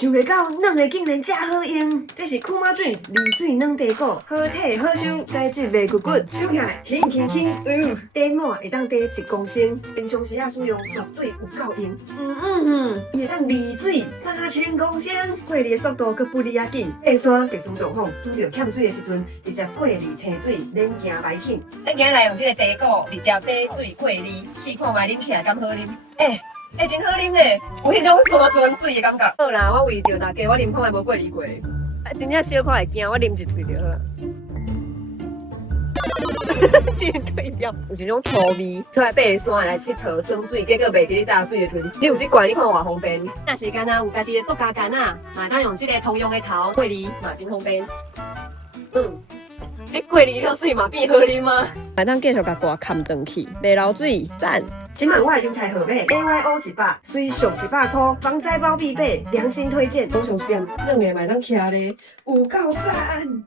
想袂到软的竟然遮好用，这是酷妈水利水软茶果，好体好收，材质袂骨骨，手起来轻轻轻，茶满会当茶1公升，平常时啊使用绝对有够用。伊会当利水3000公升，过滤的速度阁不哩啊紧。爬山特殊状况，拄着欠水的时阵，直接过滤青水，免惊歹渴。咱今日来用这个茶果，直接打水过滤，试看卖啉起来敢好啉？真好啉嘞，有迄种山泉水的感觉。好啦，我为着大家，我啉看卖无过滤过。真正小可会惊，我啉一喙就好了。真对调，有一种土味，出来爬山来佚佗耍水，结果袂记你炸水的阵。你有这罐，你看偌方便。那是干那有家己的塑胶干啊，嘛当用这个通用的头过滤，嘛真方便。这过滤了水嘛变好啉吗？嘛当继续甲挂砍断去，袂流水，赞。今晚我的优待号码 AYO100，随俗100块，防灾包必备，良心推荐。我上店，软的嘛当徛咧，有够赞。